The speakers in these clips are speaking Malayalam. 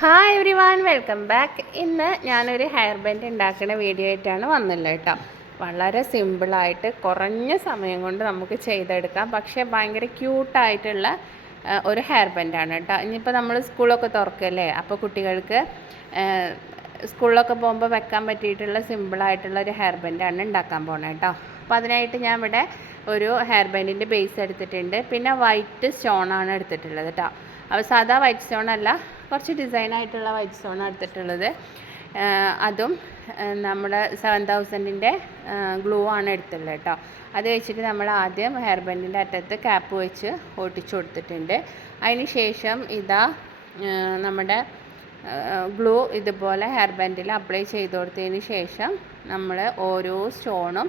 Hi everyone welcome back ഇന്ന് ഞാനൊരു ഹെയർ ബാൻഡ് ഉണ്ടാക്കുന്ന വീഡിയോ ആയിട്ടാണ് വന്നുള്ളത് കേട്ടോ വളരെ സിമ്പിളായിട്ട് കുറഞ്ഞ സമയം കൊണ്ട് നമുക്ക് ചെയ്തെടുക്കാം. പക്ഷേ ഭയങ്കര ക്യൂട്ടായിട്ടുള്ള ഒരു ഹെയർ ബാൻഡാണ് കേട്ടോ ഇനിയിപ്പോൾ നമ്മൾ സ്കൂളൊക്കെ തുറക്കല്ലേ? അപ്പോൾ കുട്ടികൾക്ക് സ്കൂളിലൊക്കെ പോകുമ്പോൾ വെക്കാൻ പറ്റിയിട്ടുള്ള സിമ്പിളായിട്ടുള്ള ഒരു ഹെയർ ബാൻഡാണ് ഉണ്ടാക്കാൻ പോണേ കേട്ടോ അപ്പോൾ അതിനായിട്ട് ഞാൻ ഇവിടെ ഒരു ഹെയർ ബാൻഡിന്റെ ബേസ് എടുത്തിട്ടുണ്ട്. പിന്നെ വൈറ്റ് സ്റ്റോണാണ് എടുത്തിട്ടുള്ളത് കേട്ടോ അപ്പോൾ സാധാ വൈറ്റ് സ്റ്റോൺ അല്ല കുറച്ച് ഡിസൈൻ ആയിട്ടുള്ള വൈറ്റ് സ്റ്റോൺ എടുത്തിട്ടുള്ളത്. അതും നമ്മുടെ സെവൻ തൗസൻഡിന്റെ ഗ്ലൂ ആണ് എടുത്തുള്ളത് കേട്ടോ. അത് വെച്ചിട്ട് നമ്മൾ ആദ്യം ഹെയർ ബാൻഡിന്റെ അറ്റത്ത് ക്യാപ്പ് വെച്ച് ഒട്ടിച്ചു കൊടുത്തിട്ടുണ്ട്. അതിന് ശേഷം ഇതാ നമ്മുടെ ഗ്ലൂ ഇതുപോലെ ഹെയർ ബാൻഡിൽ അപ്ലൈ ചെയ്ത് കൊടുത്തതിന് ശേഷം നമ്മൾ ഓരോ സ്റ്റോണും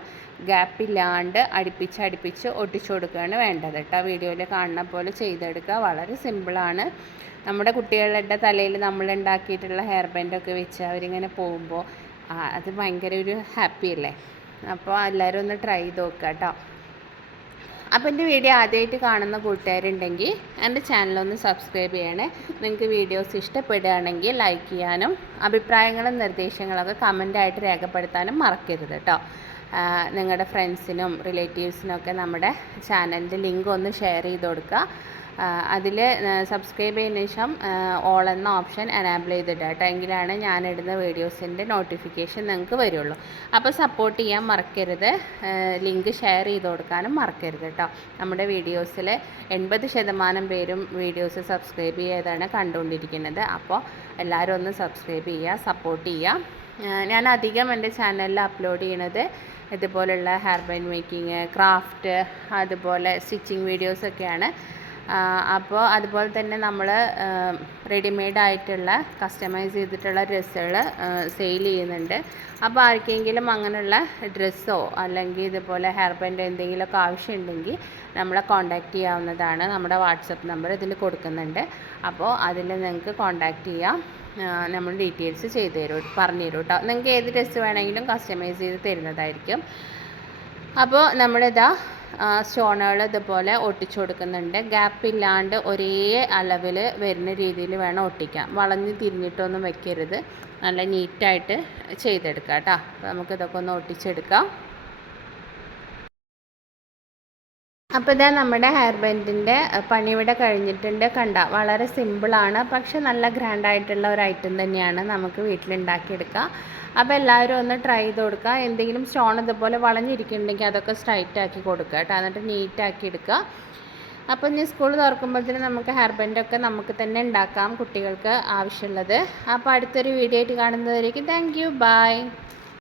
ഗ്യാപ്പില്ലാണ്ട് അടുപ്പിച്ച് അടുപ്പിച്ച് ഒട്ടിച്ചു കൊടുക്കുകയാണ് വേണ്ടത് കേട്ടോ. വീഡിയോയിൽ കാണുന്ന പോലെ ചെയ്തെടുക്കുക. വളരെ സിമ്പിളാണ്. നമ്മുടെ കുട്ടികളുടെ തലയിൽ നമ്മൾ ഉണ്ടാക്കിയിട്ടുള്ള ഹെയർ ബാൻഡൊക്കെ വെച്ച് അവരിങ്ങനെ പോകുമ്പോൾ അത് ഭയങ്കര ഒരു ഹാപ്പി അല്ലേ? അപ്പോൾ എല്ലാവരും ഒന്ന് ട്രൈ ചെയ്ത് നോക്കുക കേട്ടോ. അപ്പോൾ എന്റെ വീഡിയോ ആദ്യമായിട്ട് കാണുന്ന കൂട്ടുകാരുണ്ടെങ്കിൽ എന്റെ ചാനലൊന്ന് സബ്സ്ക്രൈബ് ചെയ്യണേ. നിങ്ങൾക്ക് വീഡിയോസ് ഇഷ്ടപ്പെടുകയാണെങ്കിൽ ലൈക്ക് ചെയ്യാനും അഭിപ്രായങ്ങളും നിർദ്ദേശങ്ങളൊക്കെ കമന്റായിട്ട് രേഖപ്പെടുത്താനും മറക്കരുത് കേട്ടോ നിങ്ങളുടെ ഫ്രണ്ട്സിനും റിലേറ്റീവ്സിനൊക്കെ നമ്മുടെ ചാനലിന്റെ ലിങ്ക് ഒന്ന് ഷെയർ ചെയ്ത് കൊടുക്കുക അതിൽ സബ്സ്ക്രൈബ് ചെയ്യുന്ന ശേഷം ഓൾ എന്ന ഓപ്ഷൻ എനാബിൾ ചെയ്തിട്ട് കേട്ടോ. എങ്കിലാണ് ഞാനിടുന്ന വീഡിയോസിന്റെ നോട്ടിഫിക്കേഷൻ നിങ്ങൾക്ക് വരുള്ളൂ. അപ്പോൾ സപ്പോർട്ട് ചെയ്യാൻ മറക്കരുത്. ലിങ്ക് ഷെയർ ചെയ്ത് കൊടുക്കാനും മറക്കരുത് കേട്ടോ. നമ്മുടെ വീഡിയോസിൽ എൺപത് ശതമാനം പേരും വീഡിയോസ് സബ്സ്ക്രൈബ് ചെയ്താണ് കണ്ടുകൊണ്ടിരിക്കുന്നത്. അപ്പോൾ എല്ലാവരും ഒന്ന് സബ്സ്ക്രൈബ് ചെയ്യുക സപ്പോർട്ട് ചെയ്യുക. ഞാൻ അധികം എന്റെ ചാനലിൽ അപ്ലോഡ് ചെയ്യണത് ഇതുപോലുള്ള ഹെയർ ബൈൻ മേക്കിംഗ് ക്രാഫ്റ്റ് അതുപോലെ സ്റ്റിച്ചിങ് വീഡിയോസൊക്കെയാണ് അപ്പോൾ അതുപോലെ തന്നെ നമ്മൾ റെഡിമെയ്ഡ് ആയിട്ടുള്ള കസ്റ്റമൈസ് ചെയ്തിട്ടുള്ള ഡ്രസ്സുകൾ സെയിൽ ചെയ്യുന്നുണ്ട്. അപ്പോൾ ആർക്കെങ്കിലും അങ്ങനെയുള്ള ഡ്രസ്സോ അല്ലെങ്കിൽ ഇതുപോലെ ഹെയർ ബാൻഡ് എന്തെങ്കിലുമൊക്കെ ആവശ്യമുണ്ടെങ്കിൽ നമ്മളെ കോൺടാക്റ്റ് ചെയ്യാവുന്നതാണ്. നമ്മുടെ വാട്സപ്പ് നമ്പർ ഇതിൽ കൊടുക്കുന്നുണ്ട്. അപ്പോൾ അതിൽ നിങ്ങൾക്ക് കോൺടാക്റ്റ് ചെയ്യാം. നമ്മൾ ഡീറ്റെയിൽസ് ചെയ്തു തരും പറഞ്ഞു തരും കേട്ടോ നിങ്ങൾക്ക് ഏത് ഡ്രസ്സ് വേണമെങ്കിലും കസ്റ്റമൈസ് ചെയ്ത് തരുന്നതായിരിക്കും. അപ്പോൾ നമ്മളിതാ സ്റ്റോണുകൾ ഇതുപോലെ ഒട്ടിച്ചു കൊടുക്കുന്നുണ്ട്. ഗ്യാപ്പ് ഇല്ലാണ്ട് ഒരേ അളവിൽ വരുന്ന രീതിയിൽ വേണം ഒട്ടിക്കാൻ. വളഞ്ഞ് തിരിഞ്ഞിട്ടൊന്നും വെക്കരുത്. നല്ല നീറ്റായിട്ട് ചെയ്തെടുക്കാം കേട്ടോ. അപ്പോൾ നമുക്കിതൊക്കെ ഒന്ന് ഒട്ടിച്ചെടുക്കാം. അപ്പോൾ ഇതാ നമ്മുടെ ഹെയർ ബാൻഡിന്റെ ഇവിടെ കഴിഞ്ഞിട്ടുണ്ട്. കണ്ട വളരെ സിമ്പിളാണ് പക്ഷെ നല്ല ഗ്രാൻഡ് ആയിട്ടുള്ള ഒരു ഐറ്റം തന്നെയാണ് നമുക്ക് വീട്ടിലുണ്ടാക്കിയെടുക്കുക അപ്പോൾ എല്ലാവരും ഒന്ന് ട്രൈ ചെയ്ത് കൊടുക്കുക എന്തെങ്കിലും സ്റ്റോൺ ഇതുപോലെ വളഞ്ഞിരിക്കുന്നുണ്ടെങ്കിൽ അതൊക്കെ സ്ട്രൈറ്റ് ആക്കി കൊടുക്കുക കേട്ടോ. എന്നിട്ട് നീറ്റ് ആക്കി എടുക്കുക. അപ്പോൾ ഇനി സ്കൂൾ തുറക്കുമ്പോഴത്തേനും നമുക്ക് ഹെയർ ബാൻഡൊക്കെ നമുക്ക് തന്നെ ഉണ്ടാക്കാം കുട്ടികൾക്ക് ആവശ്യമുള്ളത്. അപ്പോൾ അടുത്തൊരു വീഡിയോ ആയിട്ട് കാണുന്നതായിരിക്കും താങ്ക് യു ബൈ